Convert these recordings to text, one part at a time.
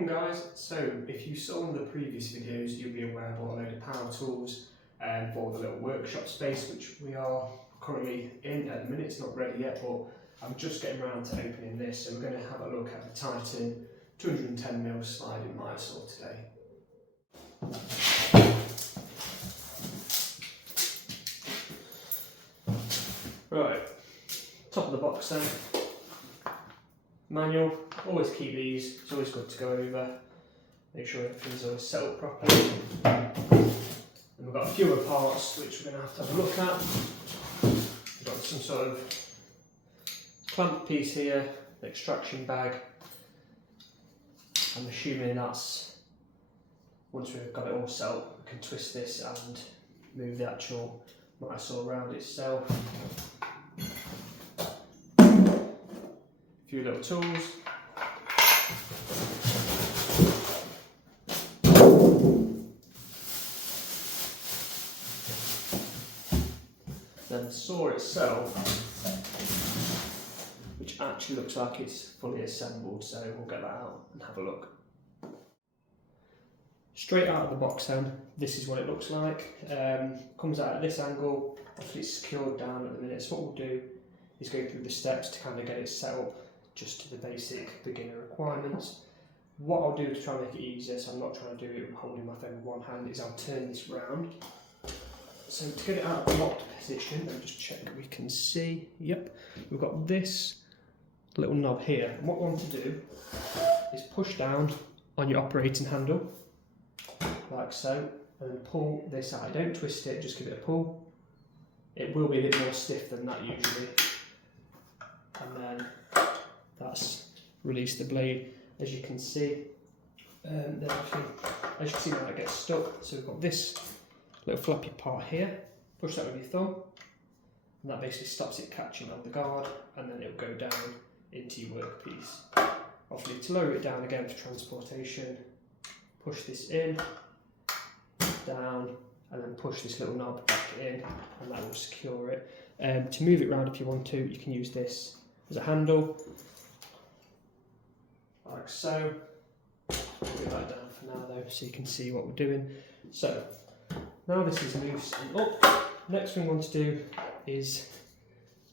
Welcome guys. So if you saw one of the previous videos, you'll be aware I bought a load of power tools for the little workshop space which we are currently in at the minute. It's not ready yet, but I'm just getting around to opening this, so we're going to have a look at the Titan 210mm sliding miter saw today. Right, top of the box then. Manual, always keep these, it's always good to go over, make sure everything's always set up properly. And we've got a few other parts which we're going to have a look at. We've got some sort of clamp piece here, an extraction bag. I'm assuming that's, once we've got it all set up, we can twist this and move the actual miter saw around itself. Few little tools. Then the saw itself, which actually looks like it's fully assembled, so we'll get that out and have a look. Straight out of the box then, this is what it looks like. Comes out at this angle, obviously it's secured down at the minute, so what we'll do is go through the steps to kind of get it set up just to the basic beginner requirements. What I'll do to try and make it easier, so I'm not trying to do it holding my phone with one hand, is I'll turn this round. So to get it out of the locked position, let me just check that we can see. Yep, we've got this little knob here. And what we want to do is push down on your operating handle, like so, and then pull this out. Don't twist it, just give it a pull. It will be a bit more stiff than that usually. And then that's released the blade, as you can see. Then actually, as you can see now, it gets stuck. So we've got this little flappy part here. Push that with your thumb, and that basically stops it catching on the guard, and then it'll go down into your workpiece. Obviously, to lower it down again for transportation, push this in, down, and then push this little knob back in, and that will secure it. To move it around, if you want to, you can use this as a handle, like so. I'll put that down for now though, so you can see what we're doing. So now this is loose and up. Next thing we want to do is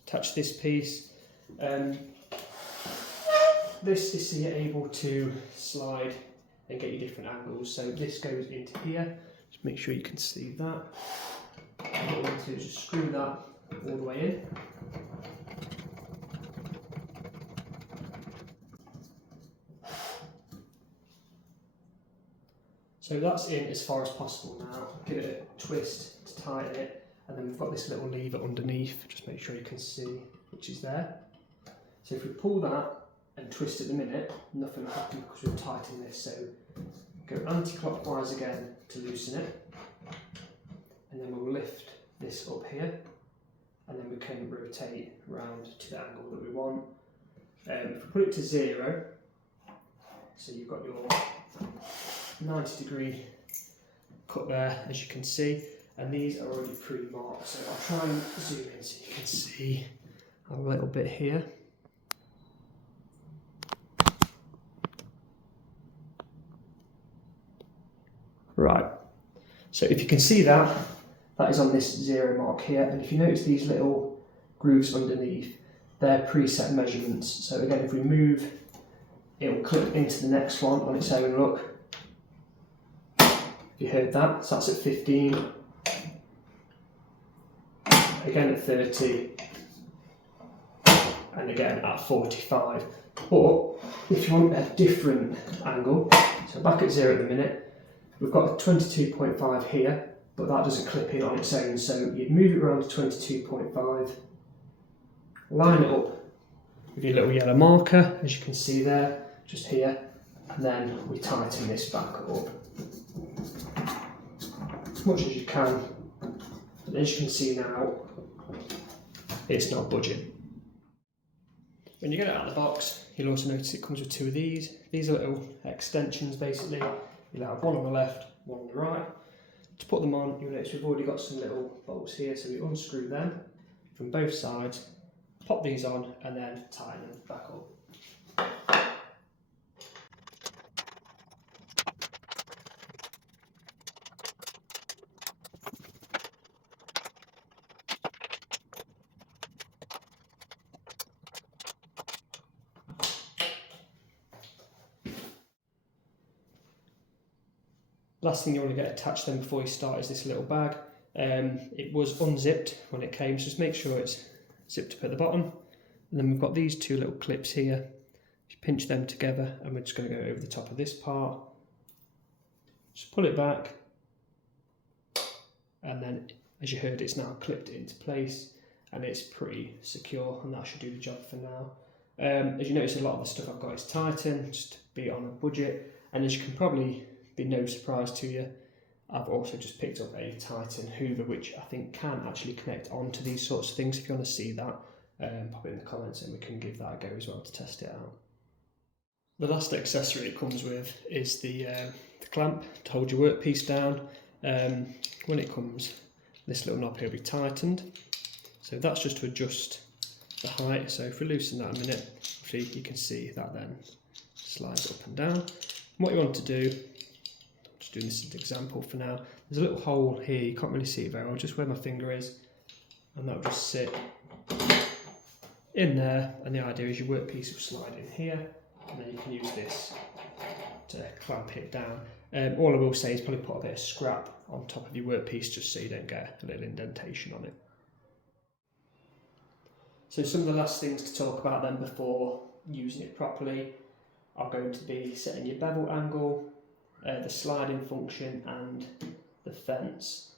attach this piece. This is so you're able to slide and get your different angles. So this goes into here. Just make sure you can see that. What we want to do is just screw that all the way in. So that's in as far as possible now. Give it a twist to tighten it, and then we've got this little lever underneath, just make sure you can see, which is there. So if we pull that and twist at the minute, nothing will happen because we've tightened this. So go anti-clockwise again to loosen it, and then we'll lift this up here, and then we can rotate round to the angle that we want. If we put it to 0, so you've got your 90-degree cut there, as you can see, and these are already pre-marked, so I'll try and zoom in so you can see a little bit here. Right, so if you can see that, that is on this 0 mark here, and if you notice these little grooves underneath, they're preset measurements. So again, if we move, it will clip into the next one on its own, look. You heard that, so that's at 15, again at 30, and again at 45. But if you want a different angle, so back at 0 at the minute, we've got a 22.5 here, but that doesn't clip in on its own, so you'd move it around to 22.5, line it up with your little yellow marker, as you can see there, just here, and then we tighten this back up as much as you can, and as you can see now, it's not budging. When you get it out of the box, you'll also notice it comes with 2 of these. These are little extensions basically. You'll have one on the left, one on the right. To put them on, you'll notice we've already got some little bolts here, so we unscrew them from both sides, pop these on, and then tighten them back up. Last thing you want to get attached then before you start is this little bag. It was unzipped when it came, so just make sure it's zipped up at the bottom. And then we've got these two little clips here. You pinch them together, and we're just going to go over the top of this part. Just pull it back, and then, as you heard, it's now clipped into place, and it's pretty secure, and that should do the job for now. As you notice, a lot of the stuff I've got is Titan, just to be on a budget, and as you can probably be no surprise to you, I've also just picked up a Titan hoover, which I think can actually connect onto these sorts of things. If you want to see that, pop it in the comments and we can give that a go as well to test it out. The last accessory it comes with is the clamp to hold your workpiece down. When it comes, this little knob here will be tightened. So that's just to adjust the height. So if we loosen that a minute, hopefully you can see that then slides up and down. And what you want to do, just doing this as an example for now, there's a little hole here, you can't really see it very well, just where my finger is, and that will just sit in there, and the idea is your workpiece will slide in here, and then you can use this to clamp it down. All I will say is probably put a bit of scrap on top of your workpiece just so you don't get a little indentation on it. So some of the last things to talk about then before using it properly are going to be setting your bevel angle, the sliding function and the fence.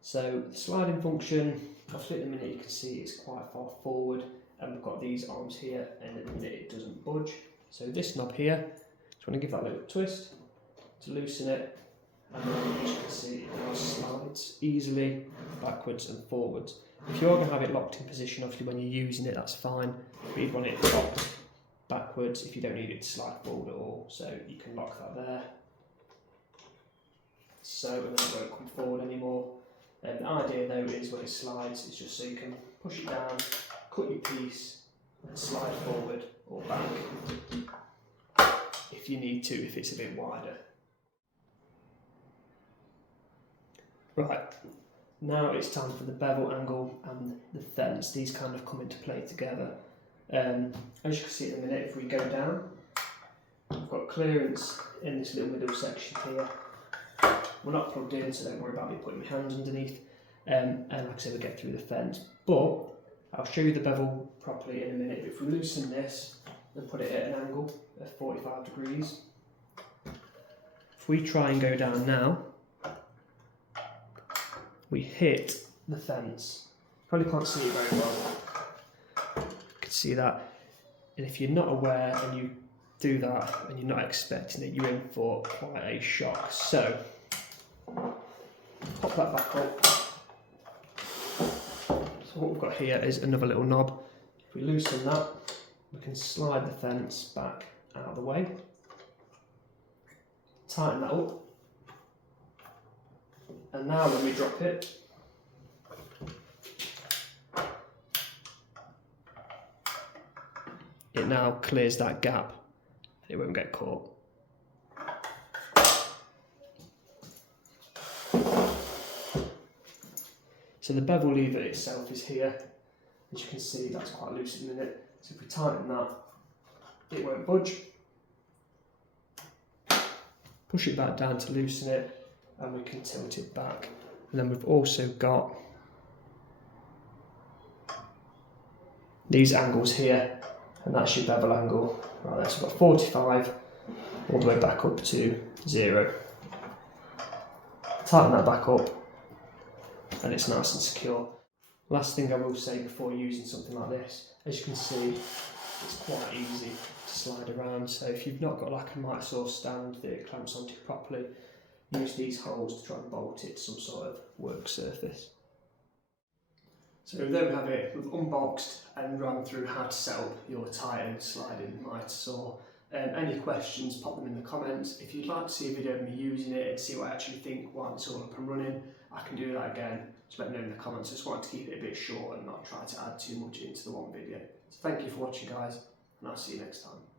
So the sliding function, obviously at the minute you can see it's quite far forward, and we've got these arms here, and at the minute it doesn't budge. So this knob here, just want to give that a little twist to loosen it, and then as you can see it now slides easily backwards and forwards. If you are going to have it locked in position, obviously when you're using it that's fine, but you'd want it locked backwards if you don't need it to slide forward at all. So you can lock that there, so and then it won't come forward anymore. The idea though is when it slides, it's just so you can push it down, cut your piece and slide forward or back if you need to, if it's a bit wider. Right, now it's time for the bevel angle and the fence. These kind of come into play together. As you can see in a minute, if we go down, we've got clearance in this little middle section here. We're not plugged in, so don't worry about me putting my hands underneath. And like I said, we'll get through the fence. But I'll show you the bevel properly in a minute. If we loosen this and put it at an angle of 45 degrees, if we try and go down now, we hit the fence. Probably can't see it very well. You can see that. And if you're not aware and you do that and you're not expecting it, you're in for quite a shock. So pop that back up. So what we've got here is another little knob. If we loosen that, we can slide the fence back out of the way. Tighten that up. And now when we drop it, it now clears that gap. It won't get caught. So the bevel lever itself is here. As you can see, that's quite loose at the minute. So if we tighten that, it won't budge. Push it back down to loosen it, and we can tilt it back. And then we've also got these angles here, and that's your bevel angle. Right there, so we've got 45 all the way back up to 0. Tighten that back up, and it's nice and secure. Last thing I will say before using something like this, as you can see, it's quite easy to slide around. So if you've not got like a mitre saw stand that it clamps onto properly, use these holes to try and bolt it to some sort of work surface. So there we have it. We've unboxed and run through how to set up your Titan sliding mitre saw. Any questions, pop them in the comments. If you'd like to see a video of me using it and see what I actually think while it's all up and running, I can do that again. Just let me know in the comments. I just wanted to keep it a bit short and not try to add too much into the one video. So thank you for watching, guys, and I'll see you next time.